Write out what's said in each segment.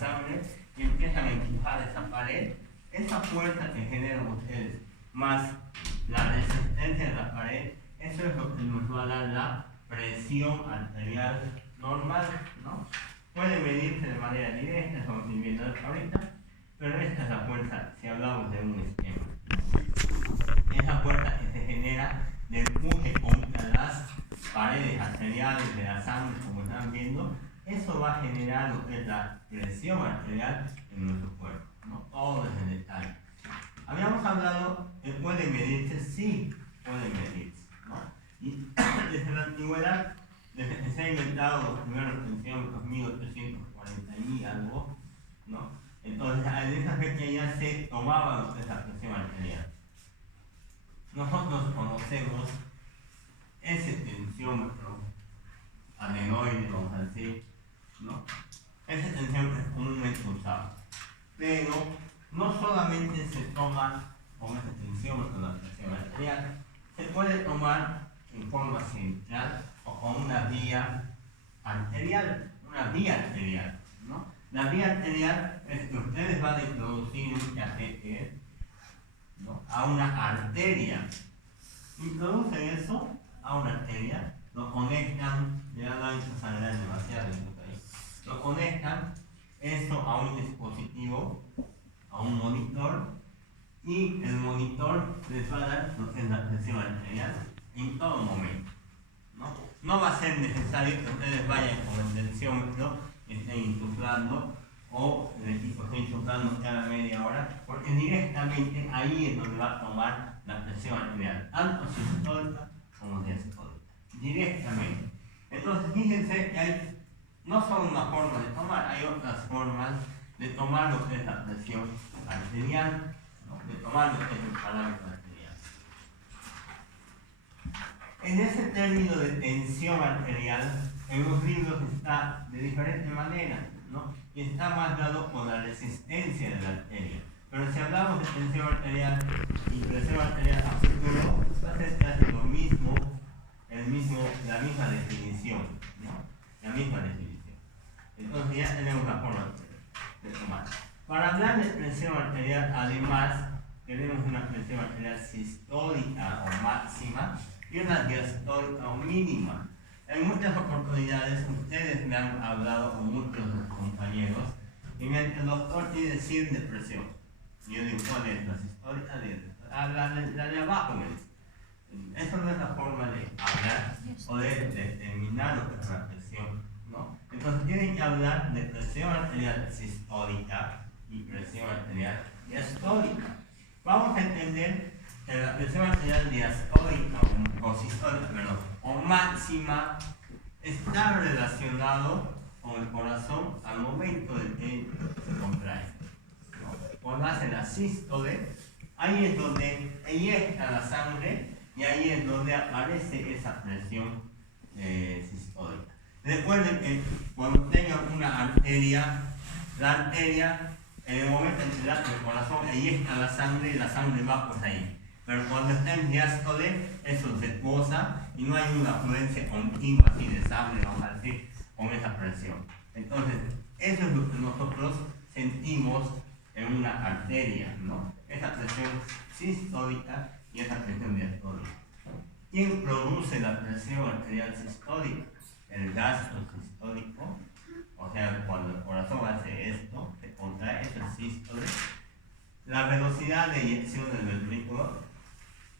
sangre y empiezan a empujar esa pared. Esa fuerza que generan ustedes, más la resistencia de la pared, eso es lo que nos va a dar la presión arterial normal, ¿no? Puede medirse de manera directa, estamos viendo ahorita, pero esta es la fuerza si hablamos de un esquema. Esa fuerza que se genera de empuje contra las paredes arteriales de la sangre, como están viendo, eso va a generar lo que es la presión arterial en nuestro cuerpo, ¿no? Todo es en detalle. Habíamos hablado que puede medirse, sí, puede medirse, ¿no? Y desde la antigüedad, desde que se ha inventado los primeros tensiómetros, 1840 y algo, ¿no? Entonces, en esa fecha ya se tomaba lo que es la presión arterial. Nosotros conocemos ese tensiómetro adenoide, vamos a decir, ¿no? Ese tensiómetro es comúnmente usado, pero no solamente se toma con ese tensiómetro la presión arterial, se puede tomar en forma central o con una vía arterial, ¿no? La vía arterial es que ustedes van a introducir un catéter, ¿no? A una arteria. Introducen eso a una arteria, lo conectan, ya no hay que sangrar demasiado, lo conectan eso a un dispositivo, a un monitor, y el monitor les va a dar lo que es la presión arterial en todo momento, ¿no? No va a ser necesario que ustedes vayan con el tensiómetro, estén insuflando o el equipo esté insuflando cada media hora, porque directamente ahí es donde va a tomar la presión arterial, tanto sistólica como diastólica, directamente. Entonces fíjense que hay no solo una forma de tomar, hay otras formas de tomar lo que es la presión arterial, ¿no? De tomar lo que es el parámetro arterial. En ese término de tensión arterial, en los libros está de diferente manera, ¿no? Y está más dado por la resistencia de la arteria. Pero si hablamos de tensión arterial y presión arterial a futuro, va a ser casi lo mismo, la misma definición, ¿no? La misma definición. Entonces ya tenemos la forma de tomar. Para hablar de presión arterial, además, tenemos una presión arterial sistólica o máxima y una diastólica o mínima. En muchas oportunidades ustedes me han hablado con muchos de los compañeros y el doctor quiere decir de presión. Yo digo, ¿cuál es la sistólica? La de abajo me dice. Esa no es la forma de hablar o de determinar lo que es la presión, ¿no? Entonces tienen que hablar de presión arterial sistólica y presión arterial diastólica. Vamos a entender que la presión arterial diastólica o sistólica, o máxima está relacionado con el corazón al momento de que se contrae, ¿no? Cuando hace la sístole, ahí es donde eyecta la sangre y ahí es donde aparece esa presión sistólica. Recuerden que cuando tengan una arteria, la arteria en el momento en que el corazón eyecta la sangre va por ahí. Pero cuando está en diástole, eso se posa y no hay una afluencia continua así de sangre, vamos a decir, con esa presión. Entonces, eso es lo que nosotros sentimos en una arteria, ¿no? Esa presión sistólica y esa presión diastólica. ¿Quién produce la presión arterial sistólica? El gasto sistólico, o sea, cuando el corazón hace esto, se contrae, eso es sístole. La velocidad de eyección del ventrículo,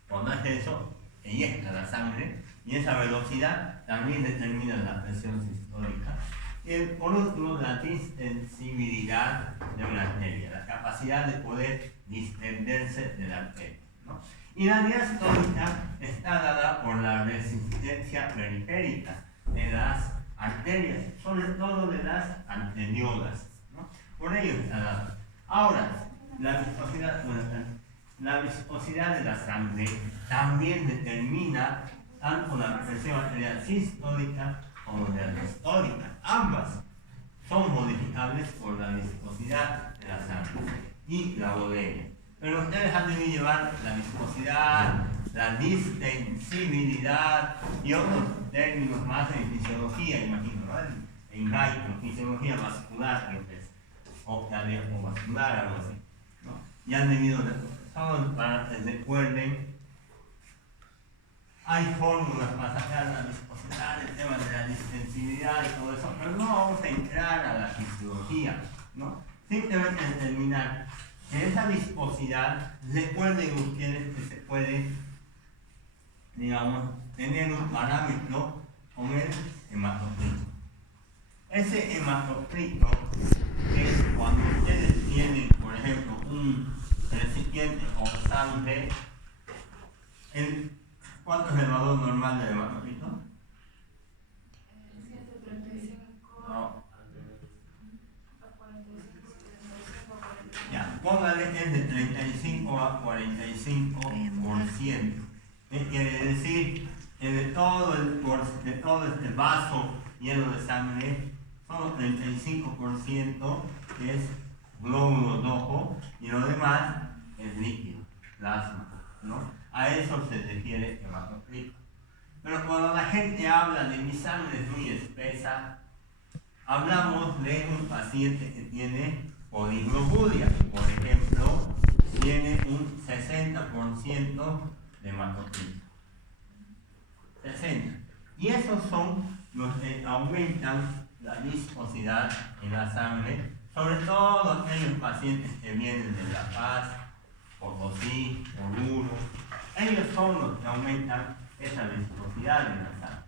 cuando hace eso, eyecta la sangre, y esa velocidad también determina la presión sistólica. Y por último, la distensibilidad de una arteria, la capacidad de poder distenderse de la arteria, ¿no? Y la diastólica está dada por la resistencia periférica de las arterias, sobre todo de las arteriolas, ¿no? Por ello está dada. Ahora, la viscosidad de la sangre también determina tanto la presión arterial sistólica como la diastólica. Ambas son modificables por la viscosidad de la sangre y la volemia. Pero ustedes han debido llevar la viscosidad, la distensibilidad y otros términos más en fisiología, imagino, ¿no? En fisiología vascular, o cardiovascular, algo así, ¿no? Y han debido, solo para que recuerden, hay fórmulas para sacar la viscosidad, el tema de la distensibilidad y todo eso, pero no vamos a entrar a la fisiología, ¿no? Simplemente determinar que esa viscosidad, recuerden ustedes que se puede, digamos, tener un parámetro con el hematocrito. Ese hematocrito es cuando ustedes tienen, por ejemplo, un recipiente con sangre. ¿Cuánto es el valor normal del hematocrito? 135. No. Ya, póngale es de 35 a 45%. Quiere decir que de todo este vaso lleno de sangre, solo 35% es glóbulo rojo y lo demás es líquido, plasma, ¿no? A eso se refiere hematocrito. Pero cuando la gente habla de mi sangre es muy espesa, hablamos de un paciente que tiene poligloburia, por ejemplo, tiene un 60% de hematocrito. 60. Y esos son los que aumentan la viscosidad en la sangre, sobre todo aquellos pacientes que vienen de La Paz, Potosí, Oruro. Ellos son los que aumentan esa viscosidad en la sangre,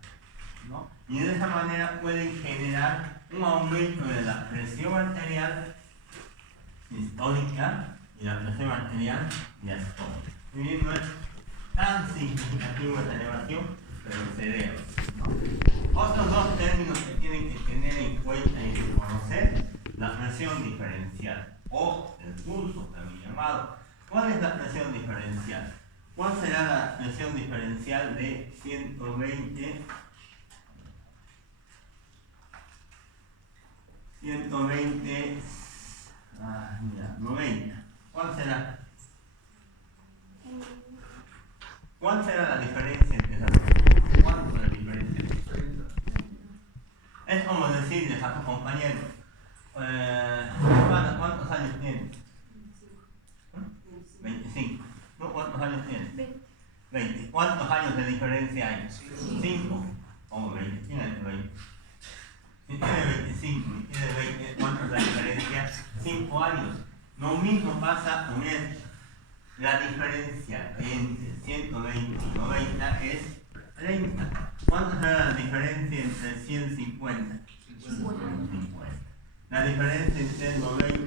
¿no? Y de esa manera pueden generar un aumento de la presión arterial sistólica y la presión arterial diastólica. Y bien, no es tan significativo esa elevación, pero se debe, ¿no? Otros dos términos que tienen que tener en cuenta y conocer: la presión diferencial o el pulso, también llamado. ¿Cuál es la presión diferencial? ¿Cuál será la presión diferencial de 120, 90? ¿Cuál será? ¿Cuál será la diferencia entre esas dos? ¿Cuánto es la diferencia? Es como decirles a tu compañero, ¿cuántos años tienes? 25. ¿No? ¿Cuántos años tienes? 20. ¿Cuántos años de diferencia hay? 5. ¿Cómo 20? ¿Quién es 20? Si tiene 25 y tiene 20, ¿cuánto es la diferencia? 5 años. Lo mismo pasa con esto. La diferencia entre 120 y 90 es 30. ¿Cuánto será la diferencia entre 150? 50. La diferencia entre 90 y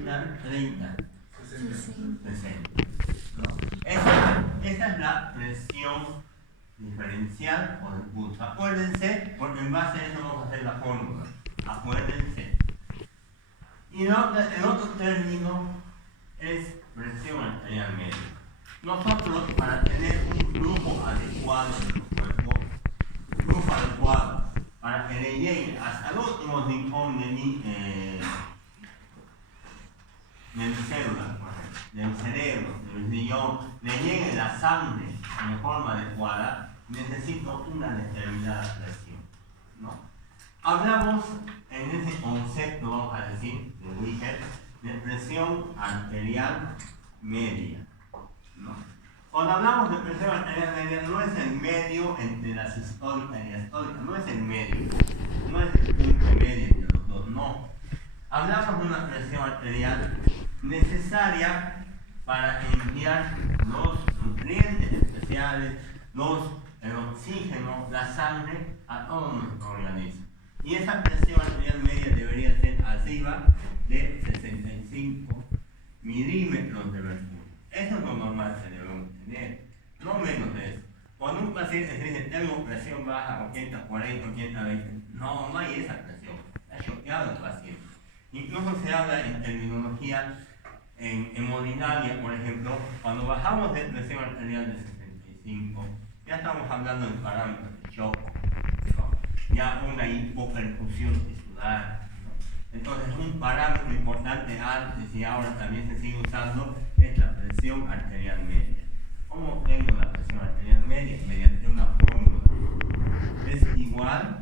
30. 60. ¿No? Esa es la presión diferencial o el pulso. Acuérdense, porque en base a eso vamos a hacer la fórmula. Acuérdense. Y el otro término es presión arterial media. Nosotros, para tener un flujo adecuado en el cuerpo, para que le llegue hasta el último rincón de mi célula, del cerebro, del riñón, le llegue la sangre de forma adecuada, necesito una determinada presión, ¿no? Hablamos en ese concepto, vamos a decir, de Wicher, de presión arterial media, ¿no? Cuando hablamos de presión arterial media, no es el medio entre la sistólica y diastólica, no es el medio, no es el punto medio entre los dos, no. Hablamos de una presión arterial necesaria para enviar los nutrientes especiales, el oxígeno, la sangre a todo nuestro organismo. Y esa presión arterial media debería ser arriba de 65 milímetros de mercurio. Eso es lo normal que debemos tener, no menos de eso. Cuando un paciente dice, tengo presión baja, 80, 40, 80, 20, no hay esa presión. Ha choqueado el paciente. Incluso se habla en terminología, en hemodinamia, por ejemplo, cuando bajamos de presión arterial de 75, ya estamos hablando de parámetros de shock, ¿no? Ya una hipoperfusión tisular, ¿no? Entonces, un parámetro importante antes y ahora también se sigue usando es la presión arterial media. ¿Cómo obtengo la presión arterial media? Mediante una fórmula. Es igual